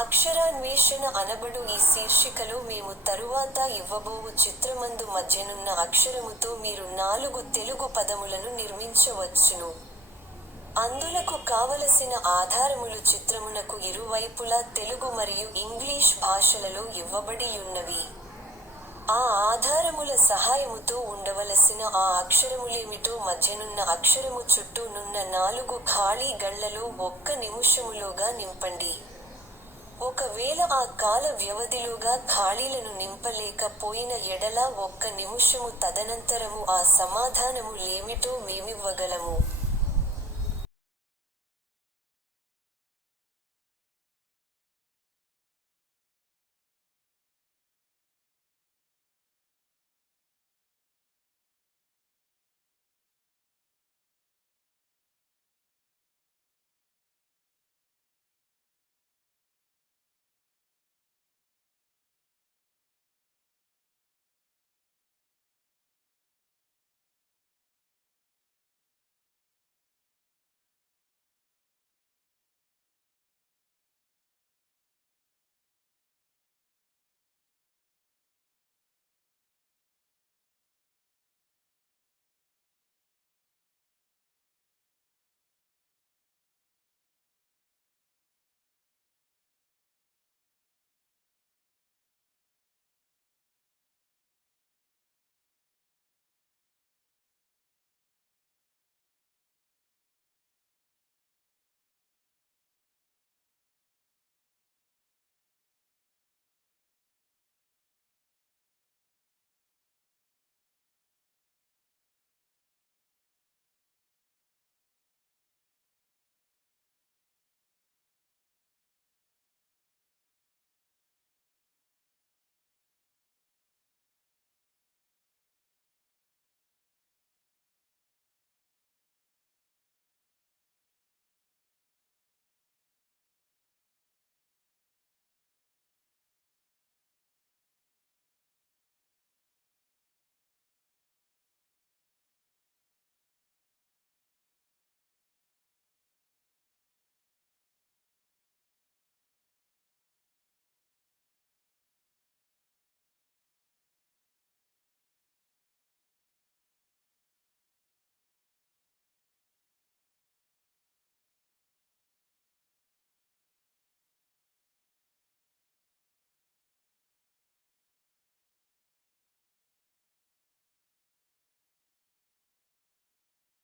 అక్షరాన్వేషణ అనబడు ఈ శీర్షికలో మేము తరువాత ఇవ్వబోవు చిత్రమందు మధ్యనున్న అక్షరముతో మీరు 4 తెలుగు పదములను నిర్మించవచ్చును. అందులకు కావలసిన ఆధారములు చిత్రమునకు ఇరువైపులా తెలుగు మరియు ఇంగ్లీష్ భాషలలో ఇవ్వబడియున్నవి. ఆ ఆధారముల సహాయముతో ఉండవలసిన ఆ అక్షరములేమిటో మధ్యనున్న అక్షరము చుట్టూ నున్న 4 ఖాళీ గళ్లలో 1 నిముషములోగా నింపండి. ఒకవేళ ఆ కాల వ్యవధిలోగా ఖాళీలను నింపలేక పోయిన ఎడల 1 నిముషము తదనంతరము ఆ సమాధానము లేమిటో మేమివ్వగలము.